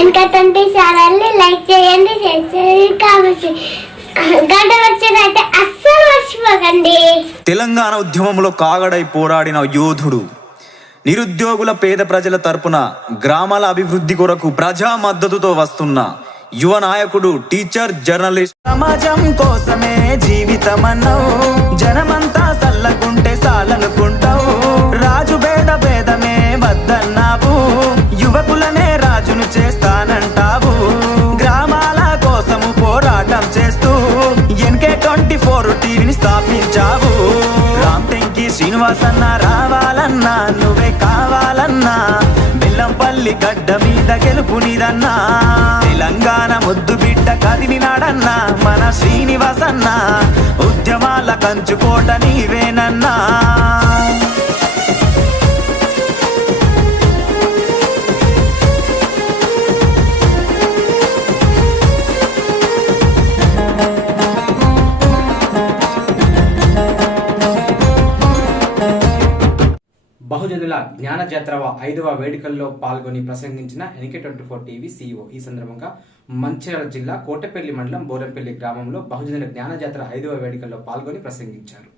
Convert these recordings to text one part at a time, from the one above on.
వెనకటంటే ఛానల్ని లైక్ చేయండి, షేర్ చేయండి, కామెంట్ చేయండి. గంట వచ్చేదైతే అస్సలు మర్చిపోకండి. తెలంగాణ ఉద్యమంలో కాగడై పోరాడిన యోధుడు, నిరుద్యోగుల పేద ప్రజల తరపున గ్రామాల అభివృద్ధి కొరకు ప్రజా మద్దతుతో వస్తున్న యువ నాయకుడు, టీచర్, జర్నలిస్ట్. సమాజం కోసమే జీవితమన్నావు, జనమంతా సల్లగుంటే సాలనుకుంటావు. రాజు భేదమే వద్దన్నావు, యువకులనే రాజును చేస్తానంటావు. గ్రామాల కోసము పోరాటం చేస్తూ NK24 టీవీని స్థాపించావు. రామ్టెంకి శ్రీనివాసన్న రావాలన్నా, నువ్వే కావాలన్నా, బెల్లంపల్లి గడ్డ మీద గెలుపు నీదన్నా. తెలంగాణ ముద్దు బిడ్డ కదిలినాడన్నా మన శ్రీనివాసన్న, ఉద్యమాల కంచుకోట నీవేనన్నా. బహుజనుల జ్ఞాన జాతర 5వ వేడుకల్లో పాల్గొని ప్రసంగించిన NK24 టీవీ CEO. ఈ సందర్భంగా మంచిర్యాల జిల్లా కోటపల్లి మండలం బోరంపల్లి గ్రామంలో బహుజనుల జ్ఞాన జాతర 5వ వేడుకల్లో పాల్గొని ప్రసంగించారు.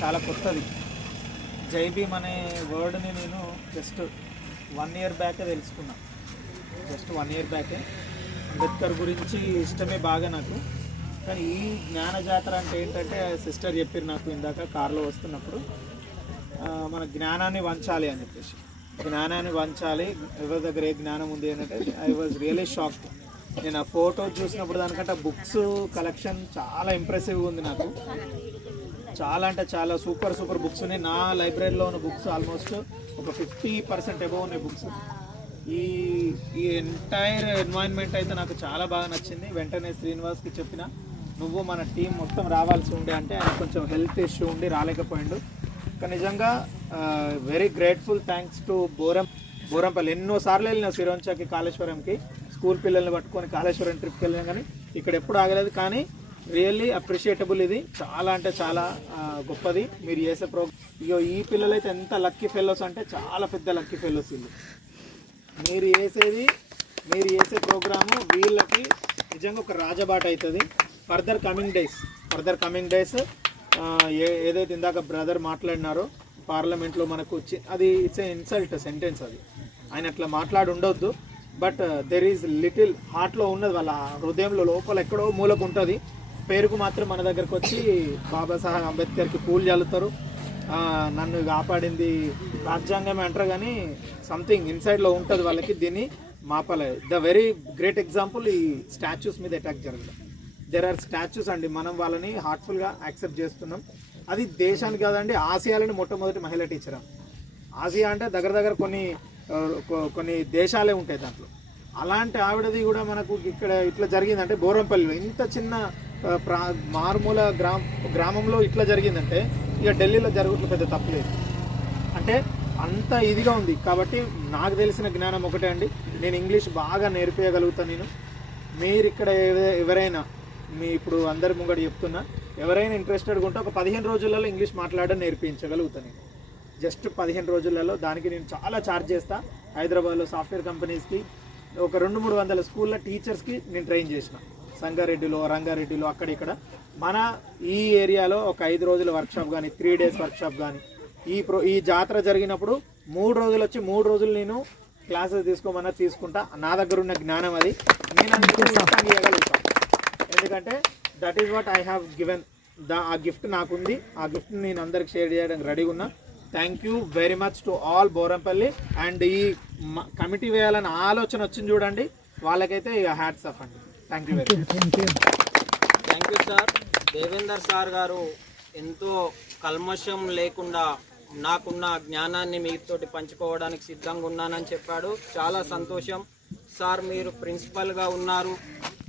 చాలా కొత్తది. జై భీమ్ అనే వర్డ్ని నేను జస్ట్ 1 year బ్యాకే తెలుసుకున్నా. Just 1 year బ్యాకే. అంబేద్కర్ గురించి ఇష్టమే బాగా నాకు. కానీ ఈ జ్ఞాన జాతర అంటే ఏంటంటే సిస్టర్ చెప్పారు నాకు ఇందాక కార్లో వస్తున్నప్పుడు, మన జ్ఞానాన్ని వంచాలి అని చెప్పేసి. జ్ఞానాన్ని వంచాలి, ఎవరి దగ్గర ఏ జ్ఞానం ఉంది అని అంటే ఐ వాజ్ రియలీ షాక్డ్. నేను ఆ ఫోటో చూసినప్పుడు దానికంటే బుక్స్ కలెక్షన్ చాలా ఇంప్రెసివ్గా ఉంది నాకు. చాలా అంటే చాలా సూపర్ బుక్స్ ఉన్నాయి. నా లైబ్రరీలో ఉన్న బుక్స్ ఆల్మోస్ట్ ఒక 50% అబోవ్ ఉన్నాయి బుక్స్. ఈ ఎంటైర్ ఎన్వైర్న్మెంట్ అయితే నాకు చాలా బాగా నచ్చింది. వెంటనే శ్రీనివాస్కి చెప్పిన, నువ్వు మన టీం మొత్తం రావాల్సి ఉండే అంటే ఆయన కొంచెం హెల్త్ ఇష్యూ ఉండి రాలేకపోయిండు. కానీ నిజంగా very grateful, thanks to Borampalli. ఎన్నోసార్లు వెళ్ళినా సిరోంచాకి, కాళేశ్వరంకి, స్కూల్ పిల్లల్ని పట్టుకొని కాళేశ్వరం ట్రిప్కి వెళ్ళినా కానీ ఇక్కడ ఎప్పుడు ఆగలేదు. కానీ రియల్లీ అప్రిషియేటబుల్, ఇది చాలా అంటే చాలా గొప్పది మీరు చేసే ఇగో ఈ పిల్లలైతే ఎంత లక్కీ ఫెలోస్ అంటే చాలా పెద్ద లక్కీ ఫెలోస్ వీళ్ళు. మీరు చేసే ప్రోగ్రాము వీళ్ళకి నిజంగా ఒక రాజబాట అవుతుంది. ఫర్దర్ కమింగ్ డేస్ ఏదైతే ఇందాక బ్రదర్ మాట్లాడినారో పార్లమెంట్లో మనకు అది ఇట్స్ ఏ ఇన్సల్ట్ సెంటెన్స్. అది ఆయన అట్లా మాట్లాడి ఉండొద్దు. బట్ దెర్ ఈజ్ లిటిల్ హార్ట్లో ఉన్నది, వాళ్ళ హృదయంలో లోపల ఎక్కడో మూలకు ఉంటుంది. పేరుకు మాత్రం మన దగ్గరకు వచ్చి బాబాసాహెబ్ అంబేద్కర్కి పూలు చల్లుతారు. నన్ను కాపాడింది రాజ్యాంగమే అంటారు, కానీ సంథింగ్ ఇన్సైడ్లో ఉంటుంది వాళ్ళకి. దీన్ని మాపలే. ద వెరీ గ్రేట్ ఎగ్జాంపుల్ ఈ స్టాచ్యూస్ మీద అటాక్ జరగదు. దెర్ ఆర్ స్టాచ్యూస్ అండి, మనం వాళ్ళని హార్ట్ఫుల్గా యాక్సెప్ట్ చేస్తున్నాం. అది దేశానికి కాదండి, ఆసియాలోని మొట్టమొదటి మహిళా టీచర్. ఆసియా అంటే దగ్గర కొన్ని దేశాలే ఉంటాయి దాంట్లో. అలాంటి ఆవిడది కూడా మనకు ఇక్కడ ఇట్లా జరిగిందంటే బోరంపల్లిలో ఇంత చిన్న మారుమూల గ్రామంలో ఇట్లా జరిగిందంటే ఇక ఢిల్లీలో జరుగుతుంది పెద్ద తప్పులేదు. అంటే అంత ఇదిగా ఉంది. కాబట్టి నాకు తెలిసిన జ్ఞానం ఒకటే అండి, నేను ఇంగ్లీష్ బాగా నేర్పించగలుగుతాను. మీరు ఇక్కడ ఎవరైనా ఇప్పుడు అందరి ముంగడు చెప్తున్నా, ఎవరైనా ఇంట్రెస్టెడ్గా ఉంటే ఒక 15 రోజులలో ఇంగ్లీష్ మాట్లాడడం నేర్పించగలుగుతాను నేను. జస్ట్ 15 రోజులలో. దానికి నేను చాలా ఛార్జ్ చేస్తా. హైదరాబాద్లో సాఫ్ట్వేర్ కంపెనీస్కి ఒక 200-300 స్కూళ్ళ టీచర్స్కి నేను ట్రైన్ చేసిన. సంగారెడ్డిలో, రంగారెడ్డిలో, అక్కడిక్కడ. మన ఈ ఏరియాలో ఒక 5 రోజుల వర్క్షాప్ కానీ, 3 days వర్క్షాప్ కానీ, ఈ జాతర జరిగినప్పుడు 3 రోజులు వచ్చి 3 రోజులు నేను క్లాసెస్ తీసుకుంటా. నా దగ్గర ఉన్న జ్ఞానం అది నేను ఇవ్వగలుగుతాను. ఎందుకంటే that is what I have given. ఆ గిఫ్ట్ నాకుంది. ఆ గిఫ్ట్ని నేను అందరికి షేర్ చేయడానికి రెడీగా ఉన్నా. Thank you very much to all Borampalli. And ఈ కమిటీ వేయాలని ఆలోచన వచ్చింది చూడండి, వాళ్ళకైతే ఇక హ్యాట్స్ ఆఫ్ అండి. Thank you very much. Thank you sir. Devender sir గారు ఎంతో కల్మషం లేకుండా నాకున్న జ్ఞానాన్ని మీతోటి పంచుకోవడానికి సిద్ధంగా ఉన్నానని చెప్పాడు. చాలా సంతోషం సార్. మీరు ప్రిన్సిపల్గా ఉన్నారు,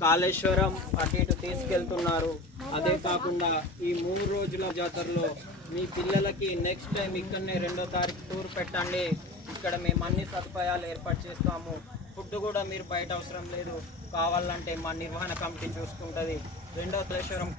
కాళేశ్వరం అటు ఇటు తీసుకెళ్తున్నారు. అదే కాకుండా ఈ 3 రోజుల జాతరలో మీ పిల్లలకి నెక్స్ట్ టైం ఇక్కడనే 2వ తారీఖు టూర్ పెట్టండి. ఇక్కడ మేము అన్ని సదుపాయాలు ఏర్పాటు చేస్తాము. ఫుడ్ కూడా మీరు బయట అవసరం లేదు, కావాలంటే మా నిర్వహణ కమిటీ చూసుకుంటుంది. 2వ కాళేశ్వరం